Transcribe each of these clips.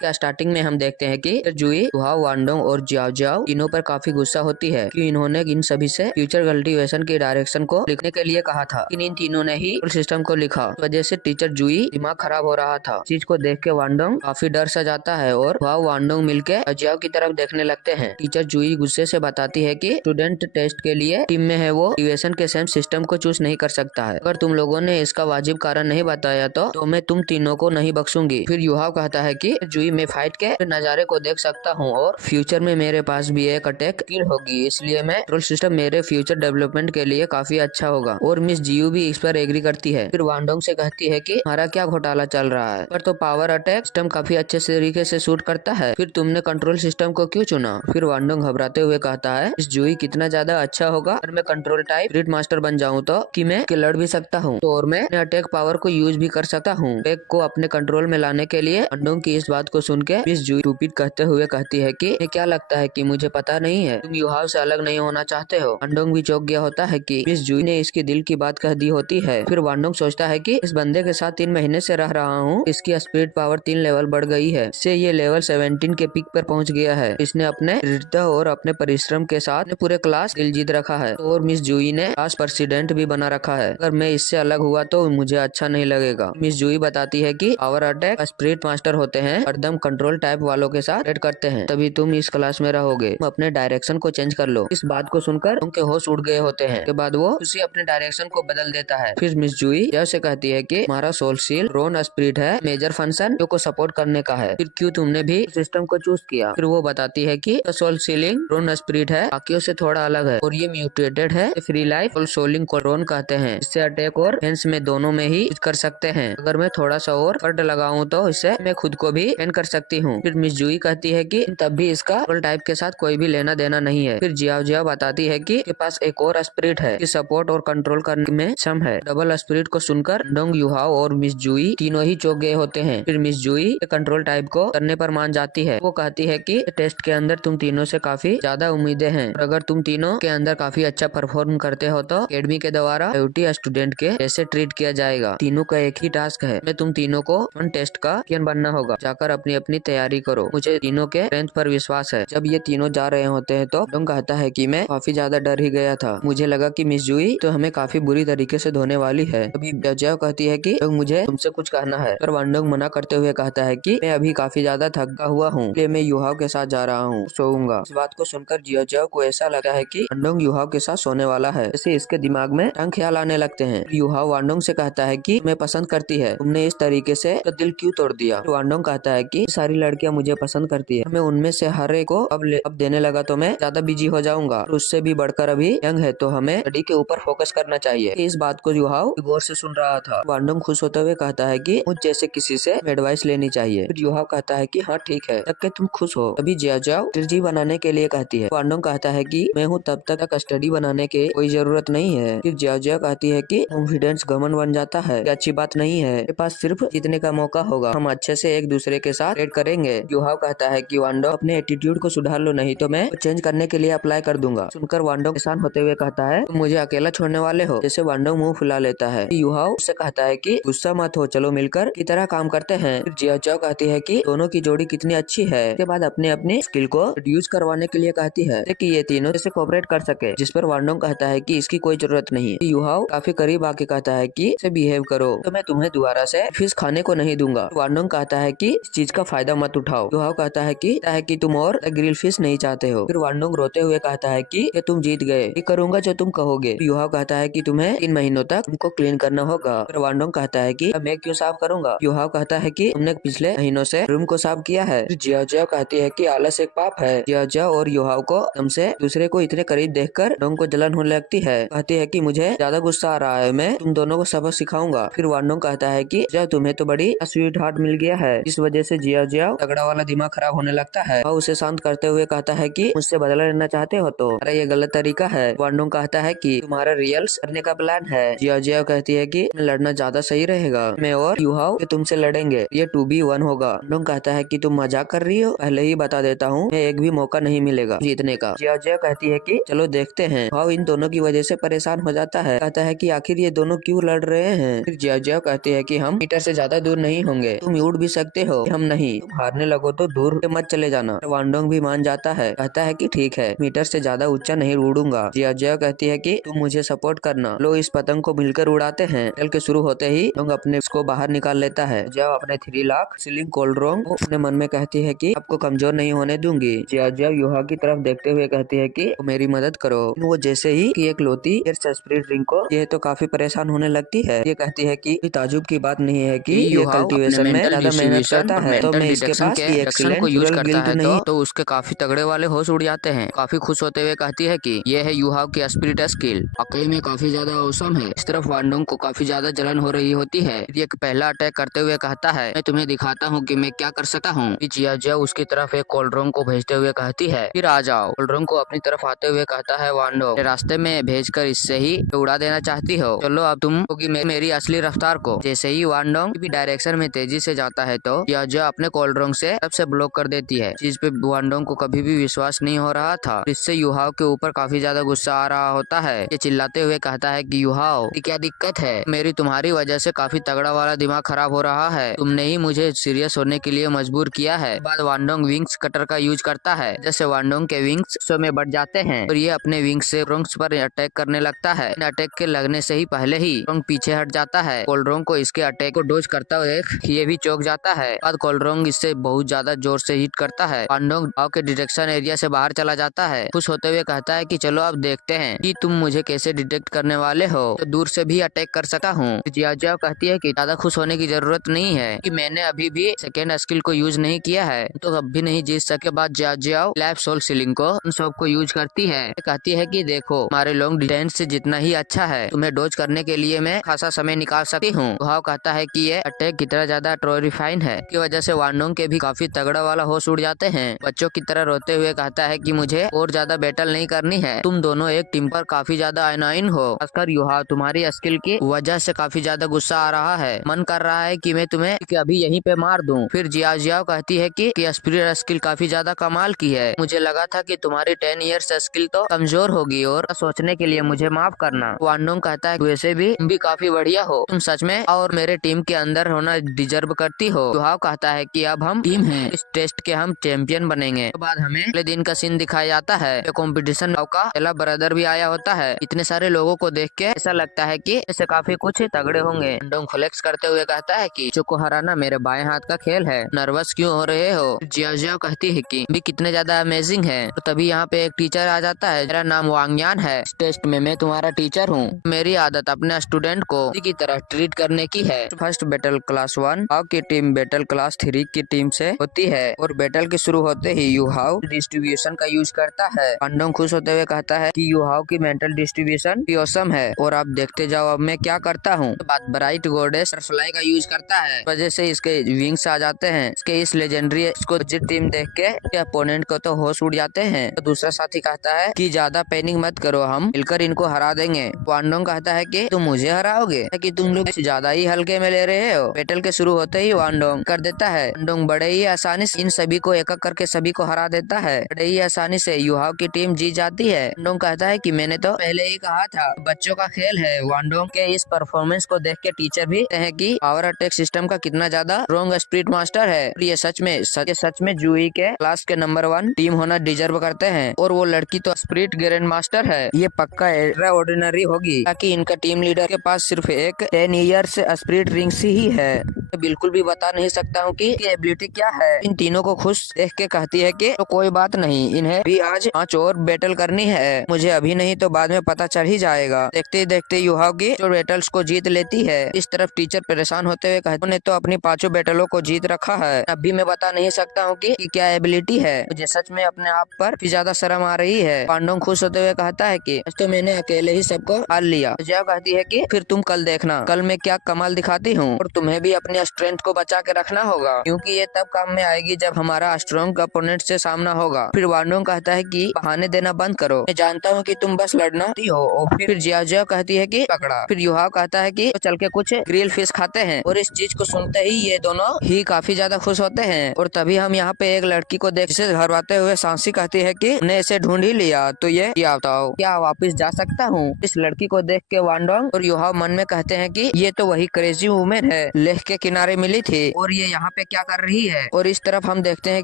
क्या स्टार्टिंग में हम देखते हैं कि जुई, युहाओ, वांडोंग और जियाओ जियाओ तीनों पर काफी गुस्सा होती है कि इन्होंने इन सभी से फ्यूचर कल्टीवेशन की डायरेक्शन को लिखने के लिए कहा था। इन तीनों ने ही सिस्टम को लिखा। इस वजह से टीचर जुई दिमाग खराब हो रहा था। चीज को देख के वांडोंग काफी डर सा जाता है और युहाओ वांडोंग मिलके जियाओ की तरफ देखने लगते हैं। टीचर जुई गुस्से से बताती है कि स्टूडेंट टेस्ट के लिए टीम में है, वो डिविएशन के सेम सिस्टम को चूज नहीं कर सकता है। अगर तुम लोगों ने इसका वाजिब कारण नहीं बताया तो मैं तुम तीनों को नहीं बख्शूंगी। फिर युहाओ कहता है कि जुई मैं फाइट के नजारे को देख सकता हूँ और फ्यूचर में मेरे पास भी एक अटैक स्किल होगी, इसलिए मैं कंट्रोल सिस्टम मेरे फ्यूचर डेवलपमेंट के लिए काफी अच्छा होगा। और मिस जियू भी इस पर एग्री करती है। फिर वांडोंग से कहती है कि हमारा क्या घोटाला चल रहा है, पर तो पावर अटैक सिस्टम काफी अच्छे तरीके से सूट करता है, फिर तुमने कंट्रोल सिस्टम को क्यों चुना। फिर वांडोंग घबराते हुए कहता है इस जुई कितना ज्यादा अच्छा होगा अगर मैं कंट्रोल टाइप ग्रिड मास्टर बन जाऊँ तो कि मैं लड़ भी सकता हूँ तो और मैं अपने अटैक पावर को यूज भी कर सकता हूँ। अटैक को अपने कंट्रोल में लाने के लिए वांडोंग की इस बात को सुन के मिस जुई टूपिट कहते हुए कहती है कि क्या लगता है कि मुझे पता नहीं है, तुम युहाव से अलग नहीं होना चाहते हो। वांडोंग भी चौंक गया होता है कि मिस जुई ने इसकी दिल की बात कह दी होती है। फिर वांडोंग सोचता है कि इस बंदे के साथ 3 महीने से रह रहा हूँ, इसकी स्पिरिट पावर 3 लेवल बढ़ गई है, इससे ये लेवल 17 के पीक पर पहुंच गया है। इसने अपने दृढ़ता और अपने परिश्रम के साथ पूरे क्लास दिल जीत रखा है और मिस जुई ने क्लास प्रेसिडेंट भी बना रखा है। अगर मैं इससे अलग हुआ तो मुझे अच्छा नहीं लगेगा। मिस जुई बताती है कि पावर अटैक स्पिरिट मास्टर होते हैं, हरदम कंट्रोल टाइप वालों के साथ ट्रेड करते हैं, तभी तुम इस क्लास में रहोगे। तुम अपने डायरेक्शन को चेंज कर लो। इस बात को सुनकर उनके होश उड़ गए होते हैं। के बाद वो उसी अपने डायरेक्शन को बदल देता है। फिर मिस जुई जैसे कहती है कि हमारा सोल सील रोन स्पिरिट है, मेजर फंक्शन को सपोर्ट करने का है, फिर क्यों तुमने भी सिस्टम को चूज किया। फिर वो बताती है कि सोल सीलिंग रोन स्पिरिट है, बाकियों से थोड़ा अलग है और ये म्यूटेटेड है, फ्री लाइफ और सोलिंग को रोन कहते हैं। इससे अटैक और फेंस में दोनों में ही कर सकते हैं। अगर मैं थोड़ा सा और फर्ड लगाऊं तो इससे मैं खुद को भी फेन कर सकती हूँ। फिर मिस जुई कहती है कि तब भी इसका रोल टाइप के साथ कोई भी लेना देना नहीं है। फिर जियाओ जियाओ बताती है कि के पास एक और स्पिरिट है, कि सपोर्ट और कंट्रोल करने में सक्षम है। डबल स्पिरिट को सुनकर डोंग, युहाओ और मिस जुई तीनों ही चौंक गए होते हैं। फिर मिस जुई कंट्रोल टाइप को करने पर मान जाती है। वो कहती है कि टेस्ट के अंदर तुम तीनों से काफी ज्यादा उम्मीदें हैं और अगर तुम तीनों के अंदर काफी अच्छा परफॉर्म करते हो तो अकेडमी के द्वारा ड्यूटी स्टूडेंट के जैसे ट्रीट किया जाएगा। तीनों का एक ही टास्क है, मैं तुम तीनों को टेस्ट का चैंपियन बनना होगा, जाकर अपनी अपनी तैयारी करो, मुझे तीनों के स्ट्रेंथ पर विश्वास है। जब ये तीनों जा रहे होते हैं तो डोंग कहता है कि मैं काफी ज्यादा डर ही गया था, मुझे लगा कि मिस जुई तो हमें काफी बुरी तरीके से धोने वाली है। अभी जियाओ कहती है कि मुझे तुमसे कुछ कहना है, पर वांडोंग मना करते हुए कहता है कि मैं अभी काफी ज्यादा थका हुआ हूँ, इसलिए मैं युहाओ के साथ जा रहा हूँ, सोऊंगा। इस बात को सुनकर जियाओ को ऐसा लगता है कि वांडोंग युहाओ के साथ सोने वाला है, जैसे इसके दिमाग में तंग ख्याल आने लगते हैं। युहाओ वांडोंग से कहता है कि मैं पसंद करती है, तुमने इस तरीके से तो दिल क्यों तोड़ दिया। वांडोंग कहता है कि सारी लड़कियां मुझे पसंद करती है, मैं उनमें से हर एक को अब देने लगा तो मैं ज्यादा बिजी हो जाऊंगा, उससे भी बढ़कर अभी यंग है तो हमें स्टडी के ऊपर फोकस करना चाहिए। इस बात को युहाओ गौर से सुन रहा था। वांडोंग खुश होते हुए कहता है कि मुझ जैसे किसी से एडवाइस लेनी चाहिए। फिर युहाओ कहता है कि हाँ ठीक है, तब के तुम खुश हो। तभी जियाओ स्ट्रेटजी बनाने के लिए कहती है। वांडोंग कहता है कि मैं हूँ तब तक स्टडी बनाने की कोई जरूरत नहीं है। फिर जियाओ कहती है कि कॉन्फिडेंस घमंड बन जाता है, ये अच्छी बात नहीं है, मेरे पास सिर्फ जीतने का मौका होगा, हम अच्छे से एक दूसरे के साथ ट्रेड करेंगे। युहाओ कहता है कि वांडोंग अपने एटीट्यूड को सुधार लो, नहीं तो मैं चेंज करने के लिए अप्लाई कर दूंगा। सुनकर वांडोंग परेशान होते हुए कहता है तुम मुझे अकेला छोड़ने वाले हो। जैसे वांडोंग मुंह फुला लेता है। युहाओ उससे कहता है कि गुस्सा मत हो, चलो मिलकर की तरह काम करते हैं। फिर जियाओ कहती है कि दोनों की जोड़ी कितनी अच्छी है। इसके बाद अपने अपने स्किल को यूज करवाने के लिए कहती है कि ये तीनों जैसे कोऑपरेट कर सके, जिस पर वांडोंग कहता है कि इसकी कोई जरूरत नहीं। युहाओ काफी करीब आके कहता है कि इसे बिहेव करो तो मैं तुम्हें दोबारा से फिश खाने को नहीं दूंगा। वांडोंग कहता है कि इस चीज का फायदा मत उठाओ। युहाओ कहता है कि तुम और ग्रिल फिश नहीं चाहते हो। फिर वांडोंग रोते हुए कहता है कि तुम जीत गए, ये करूंगा जो तुम कहोगे। युहाओ कहता है कि तुम्हें 3 महीनों तक तुमको क्लीन करना होगा। फिर वांडोंग कहता है कि अब मैं क्यों साफ करूंगा। युहाओ कहता है कि तुमने पिछले महीनों से रूम को साफ किया है। फिर जियाओ कहती है कि आलस एक पाप है। जियाओ और युहाओ को हमसे दूसरे को इतने करीब देखकर वांडोंग को जलन होने लगती है। कहती है कि मुझे ज्यादा गुस्सा आ रहा है, मैं तुम दोनों को सबक सिखाऊंगा। फिर वांडोंग कहता है कि तुम्हें तो बड़ी स्वीट हार्ट मिल गया है। इस वजह से जियाओ तगड़ा वाला दिमाग खराब होने लगता है। वह उसे शांत करते हुए कहता है कि मुझसे बदला लेना चाहते हो तो अरे ये गलत तरीका है। वांडोंग कहता है कि तुम्हारा रियल्स करने का प्लान है। जियाओ कहती है कि लड़ना ज्यादा सही रहेगा, मैं और युहाओ तुमसे लड़ेंगे, ये 2v1 होगा। वांडोंग कहता है कि तुम मजाक कर रही हो, पहले ही बता देता हूँ मैं एक भी मौका नहीं मिलेगा जीतने का। जियाओ कहती है कि चलो देखते हैं। युहाओ इन दोनों की वजह से परेशान हो जाता है, कहता है कि आखिर ये दोनों क्यों लड़ रहे हैं। फिर जियाओ कहती है कि हम मीटर से ज्यादा दूर नहीं होंगे, तुम उड़ भी सकते हो, हम नहीं, तुम हारने लगो तो दूर से मत चले जाना। वांडोंग भी मान जाता है, कहता है कि ठीक है, मीटर से ज्यादा ऊंचा नहीं उड़ूंगा। जियाओ कहती है कि तुम मुझे सपोर्ट करना। लोग इस पतंग को मिलकर उड़ाते हैं। खेल के शुरू होते ही लोग अपने को बाहर निकाल लेता है। जियाओ अपने 3 लाख सिलिंग कोल्ड्रोंग को अपने मन में कहती है कि आपको कमजोर नहीं होने दूंगी। जियाओ युहा की तरफ देखते हुए कहती है कि मेरी मदद करो। वो जैसे ही कि एक लोती स्पिरिट रिंग को ये तो काफी परेशान होने लगती है। ये कहती है कि ताजुब की बात नहीं है कि ये कल्टीवेशन में ज्यादा मेहनत करता है, तो मैं इसके पास को यूज एक्सीलेंट करता है नहीं। तो उसके काफी तगड़े वाले होश उड़ जाते हैं। काफी खुश होते हुए कहती है कि ये है युहाव की स्पिरिट स्किल, वाकई में काफी ज्यादा औसम है। इस तरफ वांडोंग को काफी ज्यादा जलन हो रही होती है। ये पहला अटैक करते हुए कहता है, मैं तुम्हें दिखाता हूँ कि मैं क्या कर सकता हूँ। जियाओ उसकी तरफ एक कोल्ड्रोंग को भेजते हुए कहती है, फिर आ जाओ। कोल्ड्रोंग को अपनी तरफ आते हुए कहता है, वांडोंग रास्ते में भेजकर इससे ही उड़ा देना चाहती हो, चलो अब तुम होगी मेरी असली रफ्तार को। जैसे ही वांडोंग भी डायरेक्शन में तेजी से जाता है तो जियाओ अपने कोल्ड्रोंग से सबसे ब्लॉक कर देती है, चीज पे वांडोंग को कभी भी विश्वास नहीं हो रहा था। इससे युहाव के ऊपर काफी ज्यादा गुस्सा आ रहा होता है। ये चिल्लाते हुए कहता है कि युहाव क्या दिक्कत है, मेरी तुम्हारी वजह से काफी तगड़ा वाला दिमाग खराब हो रहा है, तुमने ही मुझे सीरियस होने के लिए मजबूर किया है। बाद वांडोंग विंग्स कटर का यूज करता है, जैसे वांडोंग के विंग्स 100 में बढ़ जाते हैं और ये अपने विंग्स से रोंग्स पर अटैक करने लगता है। अटैक के लगने से ही पहले ही रोंग पीछे हट जाता है। कोल्ड्रोंग को इसके अटैक को डोज करता हुए ये भी चौंक जाता है। बाद कोल्ड्रोंग इससे बहुत ज्यादा जोर से हिट करता है। वांडोंग गांव के डिटेक्शन एरिया से बाहर चला जाता है। खुश होते हुए कहता है कि चलो अब देखते हैं कि तुम मुझे कैसे डिटेक्ट करने वाले हो, तो दूर से भी अटैक कर सकता हूँ। जियाओ कहती है कि ज्यादा खुश होने की जरूरत नहीं है कि मैंने अभी भी सेकेंड स्किल को यूज नहीं किया है, तो अब भी नहीं जीत सके। बाद जियाओ लैब सोल सीलिंग को उन सब को यूज करती है। कहती है कि देखो हमारे लॉन्ग डिस्टेंस से जितना ही अच्छा है, तुम्हें डोज करने के लिए मैं खासा समय निकाल सकती हूँ। युहाव कहता है कि ये अटैक कितना ज्यादा टेरिफाइंग है, की वजह से वांडोंग के भी काफी तगड़ा वाला होश उड़ जाते हैं। बच्चों की तरह रोते हुए कहता है कि मुझे और ज्यादा बैटल नहीं करनी है, तुम दोनों एक टीम पर काफी ज्यादा अनाइन हो। खासकर युहाव तुम्हारी स्किल की वजह से काफी ज्यादा गुस्सा आ रहा है, मन कर रहा है कि मैं तुम्हें अभी यहीं पे मार दूं। फिर जियाओ कहती है कि स्पिरिट स्किल काफी ज्यादा कमाल की है, मुझे लगा था कि तुम्हारी 10 इयर्स स्किल तो कमजोर होगी और सोचने के लिए मुझे माफ करना। वांडोंग कहता है वैसे भी तुम भी काफी बढ़िया हो, तुम सच में और मेरे टीम के अंदर होना डिजर्व करती हो। युहाव कहता है कि अब हम टीम हैं, इस टेस्ट के हम चैंपियन बनेंगे। तो बाद हमें अगले दिन का सीन दिखाया जाता है। कंपटीशन का पहला ब्रदर भी आया होता है। इतने सारे लोगों को देख के ऐसा लगता है कि ऐसे काफी कुछ तगड़े होंगे। वांडोंग फ्लेक्स करते हुए कहता है कि को हराना मेरे बाएं हाथ का खेल है, नर्वस क्यों हो रहे हो। जियाओ कहती है कि भी कितने ज्यादा अमेजिंग है। तो तभी यहाँ पे एक टीचर आ जाता है, मेरा नाम वांगयान है, इस टेस्ट में मैं तुम्हारा टीचर हूँ। मेरी आदत अपने स्टूडेंट को की तरह ट्रीट करने की है। फर्स्ट बैटल क्लास 1 की टीम बैटल क्लास 3 की टीम से होती है और बैटल के शुरू होते ही युहाव डिस्ट्रीब्यूशन का यूज करता है। वांडोंग खुश होते हुए कहता है कि युहाव की मेंटल डिस्ट्रीब्यूशन ऑसम है और आप देखते जाओ अब मैं क्या करता हूँ। तो बात ब्राइट गॉडेस बटरफ्लाई का यूज करता है, वजह से इसके विंग्स आ जाते हैं। इसके इस लेजेंडरी इसको टीम देख के अपोनेंट को तो होश उड़ जाते हैं। तो दूसरा साथी कहता है कि ज्यादा पैनिक मत करो, हम मिलकर इनको हरा देंगे। वांडोंग कहता है कि तुम मुझे हराओगे, कि तुम लोग ज्यादा ही हल्के में ले रहे हो। बैटल के शुरू होते ही वांडोंग कर देता है। वांडोंग बड़े ही आसानी से इन सभी को एक एक करके सभी को हरा देता है। बड़े ही आसानी से युहाव की टीम जीत जाती है। वांडोंग कहता है कि मैंने तो पहले ही कहा था बच्चों का खेल है। वांडोंग के इस परफॉर्मेंस को देख के टीचर भी कहते हैं कि पावर अटैक सिस्टम का कितना ज्यादा स्ट्रॉन्ग स्पिरिट मास्टर है। ये सच में जूही के क्लास के नंबर 1 टीम होना डिजर्व करते हैं और वो लड़की तो स्पिरिट ग्रैंड मास्टर है। ये पक्का एक्स्ट्रा ऑर्डिनरी होगी, ताकि इनका टीम लीडर के पास सिर्फ एक 10 ईयर्स स्पिरिट रिंग्स ही है। मैं बिल्कुल भी बता नहीं सकता हूँ कि ये एबिलिटी क्या है। इन तीनों को खुश देख के कहती है कि तो कोई बात नहीं, इन्हें भी आज 5 और बैटल करनी है, मुझे अभी नहीं तो बाद में पता चल ही जाएगा। देखते देखते युहाव की जो बैटल्स को जीत लेती है। इस तरफ टीचर परेशान होते हुए कहते ने तो अपनी 5 बैटलों को जीत रखा है, अभी मैं बता नहीं सकता हूँ कि क्या एबिलिटी है, मुझे सच में अपने आप पर ज्यादा शर्म आ रही है। वांडोंग खुश होते हुए कहता है कि तो मैंने अकेले ही सबको हार लिया। जियाओ कहती है कि फिर तुम कल देखना, कल मैं क्या कमाल दिखाती हूँ और तुम्हें भी अपनी स्ट्रेंथ को बचा के रखना होगा, क्योंकि ये तब काम में आएगी जब हमारा स्ट्रॉन्ग अपोनेंट से सामना होगा। फिर वांडोंग कहता है कि बहाने देना बंद करो, मैं जानता हूँ कि तुम बस लड़ना हो। और फिर जियाओ कहती है कि पकड़ा। फिर युहाव कहता है कि तो चल के कुछ ग्रिल फिश खाते हैं और इस चीज को सुनते ही ये दोनों ही काफी ज्यादा खुश होते हैं। और तभी हम यहाँ पे एक लड़की को देख से घबराते हुए सांसी कहती है कि ने इसे ढूंढ ही लिया, तो ये बताओ क्या वापस जा सकता हूँ। इस लड़की को देख के वांडोंग और युहाव मन में कहते हैं कि ये तो वही क्रेजी वुमेन है, लेह के किनारे मिली थी और ये यहाँ पे क्या कर रही है। और इस तरफ हम देखते हैं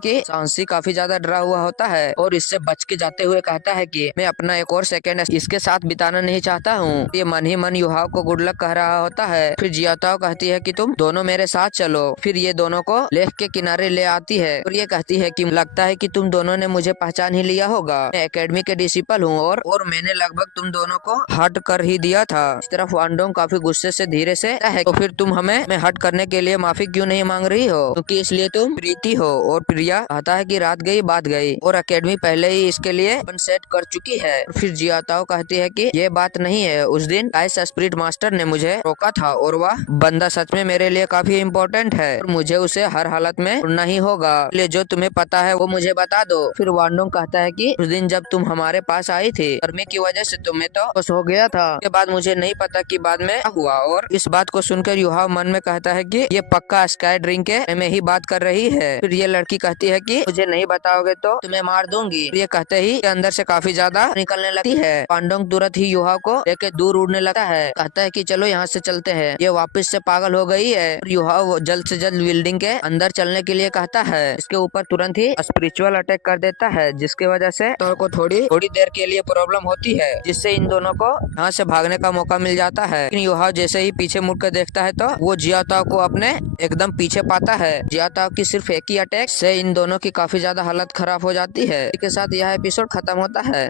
कि सांसी काफी ज्यादा डरा हुआ होता है और इससे बच के जाते हुए कहता है कि मैं अपना एक और सेकंड इसके साथ बिताना नहीं चाहता हूँ। ये मन ही मन युहाव को गुड लक कह रहा होता है। फिर जियाताओ कहती है कि तुम दोनों मेरे साथ चलो। फिर ये दोनों को लेक के किनारे ले आती है और ये कहती है कि लगता है कि तुम दोनों ने मुझे पहचान ही लिया होगा। मैं एकेडमी के डिसिपल हूँ और मैंने लगभग तुम दोनों को हट कर ही दिया था। इस तरफ वांडोंग काफी गुस्से से धीरे से है, तो फिर तुम हमें हट करने के लिए माफी क्यों नहीं मांग रही हो, क्योंकि इसलिए तुम प्रीति हो। और प्रिया कहता है कि रात गई बात गई और एकेडमी पहले ही इसके लिए सेट कर चुकी है। फिर जियाताओ कहती है कि ये बात नहीं है, उस दिन आइस स्पिरिट मास्टर ने मुझे रोका था और वह बंदा सच में मेरे लिए काफी इम्पोर्टेंट है और मुझे उसे हर हालत में सुनना ही होगा, इसलिए जो तुम्हें पता है वो मुझे बता दो। फिर वांडोंग कहता है कि उस दिन जब तुम हमारे पास आई थी गर्मी की वजह से तुम्हें तो बस हो गया था, उसके बाद मुझे नहीं पता कि बाद में क्या हुआ। और इस बात को सुनकर युहाव मन में कहता है कि ये पक्का स्काई ड्रिंक के में ही बात कर रही है। फिर ये लड़की कहती है कि मुझे नहीं बताओगे तो तुम्हें मार दूंगी। ये कहते ही अंदर से काफी ज्यादा निकलने लगती है। वांडोंग तुरंत ही युहाव को लेके दूर उड़ने लगता है, कहता है कि चलो यहाँ से चलते हैं, ये वापस से पागल हो गई है। युहाव जल्द से जल्द बिल्डिंग के अंदर चलने के लिए कहता है। इसके ऊपर तुरंत ही स्पिरिचुअल अटैक कर देता है, जिसकी वजह से तो को थोड़ी देर के लिए प्रॉब्लम होती है, जिससे इन दोनों को यहाँ से भागने का मौका मिल जाता है। लेकिन युहाव जैसे ही पीछे मुड़कर देखता है तो वो जियाताओ को अपने एकदम पीछे पाता है। जियाताओ की सिर्फ एक ही अटैक से इन दोनों की काफी ज्यादा हालत खराब हो जाती है। इसके साथ यह एपिसोड खत्म होता है।